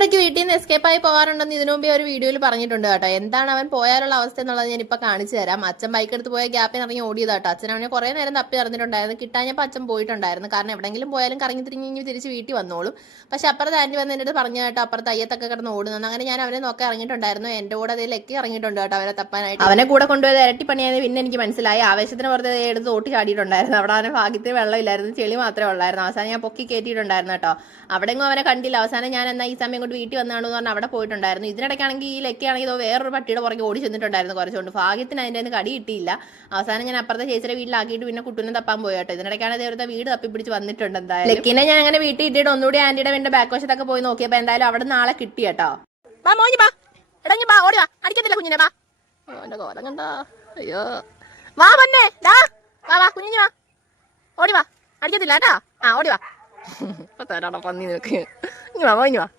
ഇടയ്ക്ക് വീട്ടിൽ നിന്ന് എസ്കേപ്പ് ആയി പോകാറുണ്ടെന്ന് ഇതിനു മുമ്പേ ഒരു വീഡിയോയിൽ പറഞ്ഞിട്ടുണ്ട് കേട്ടോ. എന്താണ് അവൻ പോയാലുള്ള അവസ്ഥ എന്നുള്ളത് ഞാൻ ഇപ്പൊ കാണിച്ചു തരാം. അച്ഛൻ ബൈക്ക് എടുത്ത് പോയ ഗ്യാപ്പിൽ ഇറങ്ങി ഓടിയതാ കേട്ടോ. അച്ഛൻ അവനെ കുറെ നേരം തപ്പി അറിഞ്ഞിട്ടുണ്ടായിരുന്നു. കിട്ടാഞ്ഞപ്പോൾ അച്ഛൻ പോയിട്ടുണ്ടായിരുന്നു. കാരണം എവിടെയെങ്കിലും പോയാലും കറങ്ങി തിരിഞ്ഞ് തിരിച്ച് വീട്ടിൽ വന്നോളും. പക്ഷെ അപ്പുറത്ത് ആന്റി വന്ന് എൻ്റെ അടുത്ത് പറഞ്ഞു കേട്ടോ, അപ്പുറത്ത് അയ്യത്തൊക്കെ കിടന്ന് ഓടുന്നു. അങ്ങനെ ഞാൻ അവനെ നോക്കാൻ ഇറങ്ങിയിട്ടുണ്ടായിരുന്നു. എൻ്റെ കൂടെ അതേ ലെക്കി ഇറങ്ങിയിട്ടുണ്ട് കേട്ടോ അവനെ തപ്പാനായിട്ട്. അവനെ കൂടെ കൊണ്ടുപോയത് ഇരട്ടി പണിയായത് പിന്നെ എനിക്ക് മനസ്സിലായി. ആവേശത്തിന് പുറത്ത് എടുത്ത് ഓട്ടി ചാടിയിട്ടുണ്ടായിരുന്നു. അവിടെ അവനെ ഭാഗ്യത്തിന് വെള്ളമില്ലായിരുന്നു, ചെളി മാത്രമേ ഉള്ളായിരുന്നു. അവസാനം ഞാൻ പൊക്കി കയറ്റിയിട്ടുണ്ടായിരുന്നു കേട്ടോ. അവിടെയെങ്കിലും അവനെ കണ്ടില്ല. അവസാനം ഞാൻ എന്നാൽ ഈ സമയം കൊണ്ട് വീട്ടിൽ വന്നാണെന്ന് പറഞ്ഞാൽ അവിടെ പോയിട്ടുണ്ടായിരുന്നു. ഇതിനിടയ്ക്കാണെങ്കിൽ ഈ ലെക്കാണെങ്കിൽ വേറൊരു പട്ടിയുടെ പുറകെ ഓടി ചെന്നിട്ടുണ്ടായിരുന്നു കുറച്ചുകൊണ്ട്. ഭാഗ്യത്തിന് അതിൻ്റെ നിന്ന് കടി കിട്ടിയില്ല. അവസാനം ഞാൻ അപ്പുറത്തെ ചേച്ചിയുടെ വീട്ടിലാക്കിയിട്ട് പിന്നെ കുട്ടൂനെ തപ്പാൻ പോയി കേട്ടോ. ഇതിനിടയ്ക്കാണ് ഇതേവരുടെ വീട് തപ്പിപ്പിടിച്ച് വന്നിട്ടുണ്ട്. എന്തായാലും ലെക്കിനെ ഞാൻ അങ്ങനെ വീട്ടിൽ ഇട്ടിട്ട് ഒന്നുകൂടി ആന്റിയുടെ വീടിന്റെ ബാക്ക് വശത്തൊക്കെ പോയി നോക്കിയപ്പോൾ എന്തായാലും അവിടെ നാളെ കിട്ടി കേട്ടോ. ബാ മോനി ബാ, ഇടഞ്ഞു ബാ, ഓടി വാ, അടിക്കത്തില്ല കുഞ്ഞിനെ ബാ. ഓന്റെ കോലം കണ്ടാ, അയ്യോ വാ പൊന്നെ, വാ വാ കുഞ്ഞിന് വാ, ഓടി വാ, അടിക്കത്തില്ല കേട്ടാ. ആ ഓടി വാ, ഇപ്പൊ തരാടാ പന്നി നിനക്ക്. ഇനി വാ, ഇനി വാ.